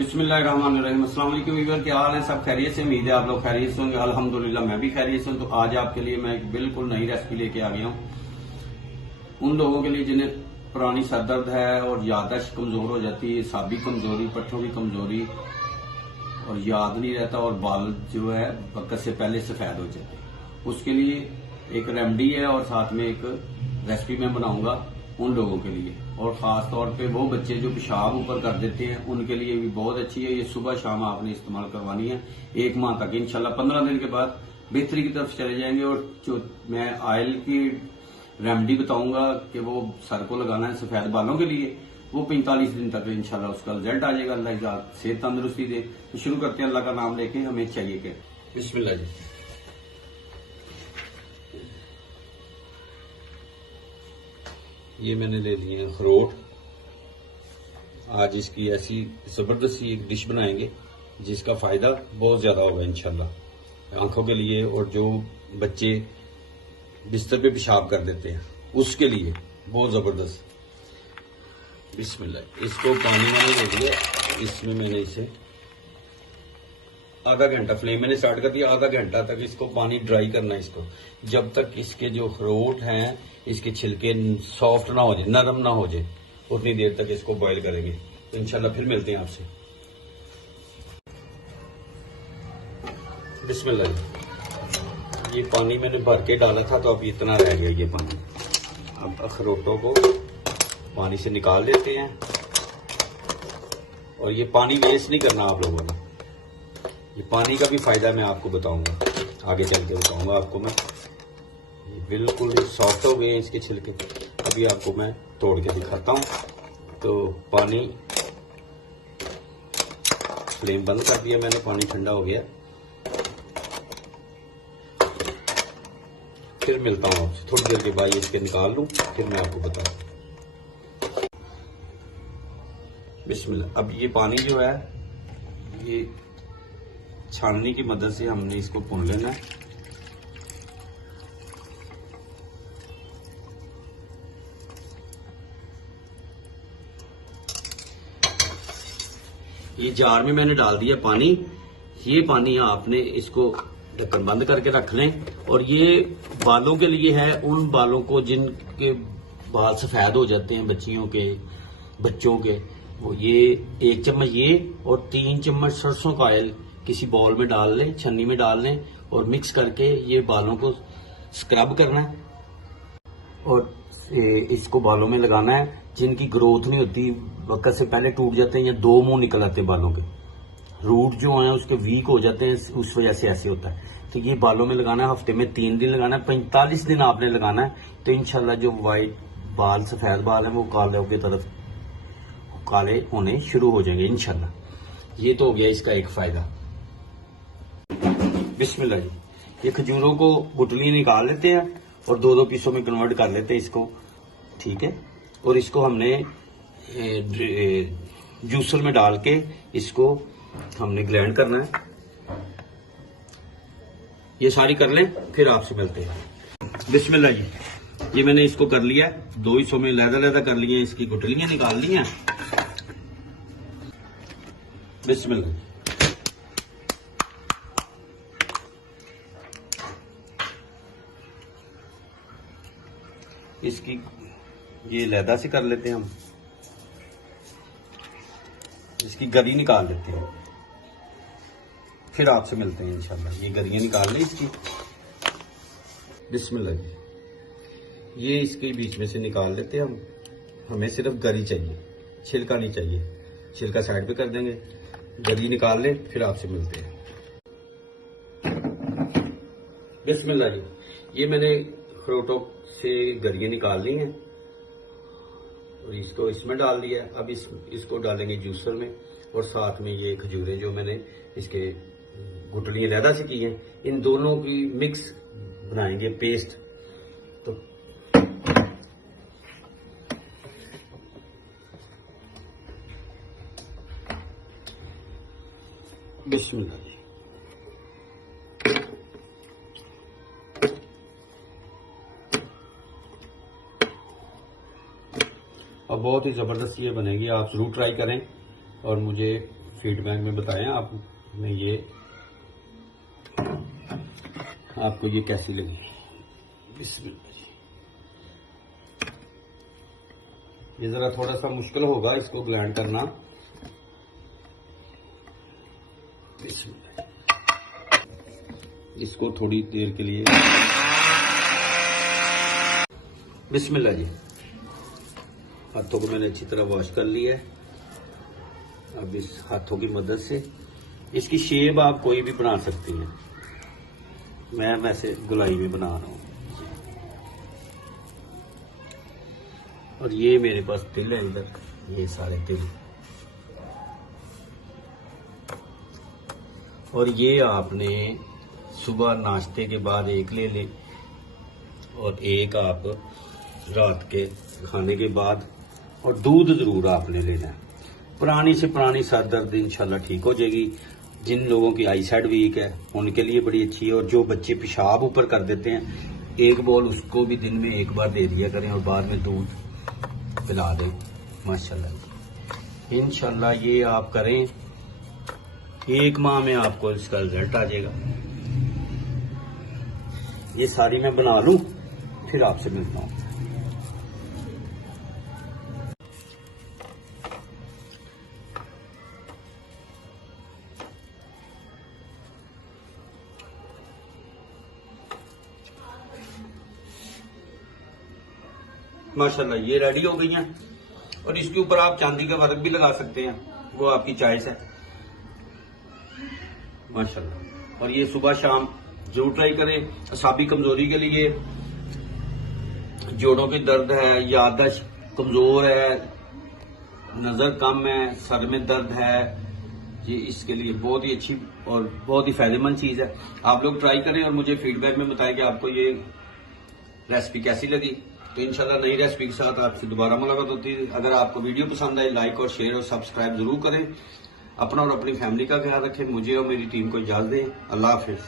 बिस्मिल्लाहिर्रहमानिर्रहीम। अस्सलाम वालेकुम व्यूअर, क्या हाल है? सब खैरियत से? उम्मीद है आप लोग खैरियत से होंगे। अल्हम्दुलिल्लाह मैं भी खैरियत से हूं। तो आज आपके लिए मैं एक बिल्कुल नई रेसिपी लेके आ गया हूं उन लोगों के लिए जिन्हें पुरानी सर दर्द है और याददाश्त कमजोर हो जाती है, साबी कमजोरी, पट्टों की कमजोरी और याद नहीं रहता और बाल जो है वक्त से पहले सफेद हो जाते हैं। उसके लिए एक रेमेडी है और साथ में एक रेसिपी मैं बनाऊंगा उन लोगों के लिए, और खास तौर पे वो बच्चे जो पेशाब ऊपर कर देते हैं उनके लिए भी बहुत अच्छी है। ये सुबह शाम आपने इस्तेमाल करवानी है 1 माह तक। इंशाल्लाह 15 दिन के बाद बेहतरी की तरफ चले जाएंगे। और जो मैं ऑयल की रेमेडी बताऊंगा कि वो सर को लगाना है सफेद बालों के लिए, वो 45 दिन तक इंशाल्लाह उसका रिजल्ट आ जाएगा। अल्लाह सेहत तंदुरुस्ती दे। तो शुरू करते हैं अल्लाह का नाम लेके। हमें चाहिए कि बिस्मिल्लाह जी। ये मैंने ले लिए हैं अखरोट। आज इसकी ऐसी जबरदस्त सी एक डिश बनाएंगे जिसका फायदा बहुत ज्यादा होगा इंशाल्लाह आंखों के लिए, और जो बच्चे बिस्तर पे पेशाब कर देते हैं उसके लिए बहुत जबरदस्त। बिस्मिल्लाह। इसको पानी मैंने ले लिया, इसमें मैंने इसे आधा घंटा, फ्लेम मैंने स्टार्ट कर दिया, आधा घंटा तक इसको पानी ड्राई करना है। इसको जब तक इसके जो अखरोट हैं इसके छिलके सॉफ्ट ना हो जाए, नरम ना हो जाए, उतनी देर तक इसको बॉईल करेंगे। तो इंशाल्लाह फिर मिलते हैं आपसे। बिस्मिल्लाह। ये पानी मैंने भर के डाला था तो अब इतना रह गया ये पानी। अब अखरोटों को पानी से निकाल लेते हैं, और ये पानी वेस्ट नहीं करना आप लोगों ने। ये पानी का भी फायदा मैं आपको बताऊंगा, आगे चल के बताऊंगा आपको मैं। ये बिल्कुल सॉफ्ट हो गए इसके छिलके। अभी आपको मैं तोड़ के दिखाता हूं। तो पानी, फ्लेम बंद कर दिया मैंने, पानी ठंडा हो गया। फिर मिलता हूं आपसे थोड़ी देर के बाद। इसके निकाल लूं फिर मैं आपको बताऊं। बिस्मिल्लाह। अब ये पानी जो है ये छाननी की मदद से हमने इसको भून लेना है। ये जार में मैंने डाल दिया पानी। ये पानी आपने इसको ढक्कन बंद करके रख लें, और ये बालों के लिए है, उन बालों को जिनके बाल सफेद हो जाते हैं, बच्चियों के, बच्चों के। वो ये 1 चम्मच ये और 3 चम्मच सरसों का ऑयल किसी बाउल में डाल लें, छन्नी में डाल लें, और मिक्स करके ये बालों को स्क्रब करना है और इसको बालों में लगाना है। जिनकी ग्रोथ नहीं होती, वक्त से पहले टूट जाते हैं या 2 मुंह निकल आते हैं बालों के, रूट जो हैं उसके वीक हो जाते हैं, उस वजह से ऐसे होता है। तो ये बालों में लगाना है, हफ्ते में 3 दिन लगाना है, 45 दिन आपने लगाना है। तो इंशाल्लाह जो वाइट बाल, सफेद बाल हैं, वो काले की तरफ काले होने शुरू हो जाएंगे इंशाल्लाह। ये तो हो गया इसका एक फायदा। बिस्मिल्लाह जी। ये खजूरों को गुठली निकाल लेते हैं और 2-2 पीसों में कन्वर्ट कर लेते हैं इसको, ठीक है। और इसको हमने जूसर में डाल के इसको हमने ग्राइंड करना है। ये सारी कर लें फिर आपसे मिलते हैं। बिस्मिल्लाह जी। ये मैंने इसको कर लिया, 2 हिस्सों में लहदा कर लिए, इसकी गुठलियां निकाल ली हैं। बिस्मिल्लाह। इसकी ये लहदा से कर लेते हैं हम, इसकी गरी निकाल लेते हैं, फिर आपसे मिलते हैं इंशाल्लाह। ये गरियां निकाल लें इसकी। बिस्मिल्लाह जी। ये इसके बीच में से निकाल लेते हैं हम। हमें सिर्फ गरी चाहिए, छिलका नहीं चाहिए। छिलका साइड पे कर देंगे, गरी निकाल लें फिर आपसे मिलते हैं। बिस्मिल्लाह जी। ये मैंने अखरोटों से गरियां निकाल ली हैं और इसको इसमें डाल दिया। अब इसको डालेंगे जूसर में, और साथ में ये खजूरें जो मैंने इसके गुठलियां लहदा से की हैं, इन दोनों की मिक्स बनाएंगे पेस्ट। तो बिस्मिल्लाह जी। और बहुत ही ज़बरदस्त ये बनेगी, आप ज़रूर ट्राई करें और मुझे फीडबैक में बताएं आपने ये आपको ये कैसी लगी। बिस्मिल्लाह जी। ये जरा थोड़ा सा मुश्किल होगा इसको ब्लेंड करना। बिस्मिल्लाह। इसको थोड़ी देर के लिए बिस्मिल्लाह जी। हाथों को मैंने अच्छी तरह वॉश कर लिया है। अब इस हाथों की मदद से इसकी शेप आप कोई भी बना सकती हैं। मैं वैसे गुलाई में बना रहा हूं। और ये मेरे पास तिल है इधर, ये सारे तिल। और ये आपने सुबह नाश्ते के बाद एक ले लें और एक आप रात के खाने के बाद, और दूध जरूर आपने लेना है। पुरानी से पुरानी सर दर्द इंशाल्लाह ठीक हो जाएगी। जिन लोगों की आई साइड वीक है उनके लिए बड़ी अच्छी है। और जो बच्चे पेशाब ऊपर कर देते हैं, एक बॉल उसको भी दिन में एक बार दे दिया करें और बाद में दूध पिला दें। माशाल्लाह इंशाल्लाह ये आप करें, 1 माह में आपको इसका रिजल्ट आ जाएगा। ये सारी मैं बना लूं फिर आपसे मिलता हूं। माशाल्लाह ये रेडी हो गई हैं। और इसके ऊपर आप चांदी का वर्क भी लगा सकते हैं, वो आपकी चॉइस है। माशाल्लाह। और ये सुबह शाम जरूर ट्राई करें। असाबी कमजोरी के लिए, जोड़ों की दर्द है, याददाश्त कमजोर है, नजर कम है, सर में दर्द है, ये इसके लिए बहुत ही अच्छी और बहुत ही फायदेमंद चीज है। आप लोग ट्राई करें और मुझे फीडबैक में बताएं कि आपको ये रेसिपी कैसी लगी। तो इंशाल्लाह नई रेसिपी के साथ आपसे दोबारा मुलाकात होती है। अगर आपको वीडियो पसंद आए, लाइक और शेयर और सब्सक्राइब जरूर करें। अपना और अपनी फैमिली का ख्याल रखें। मुझे और मेरी टीम को इजाजत दें। अल्लाह हाफिज।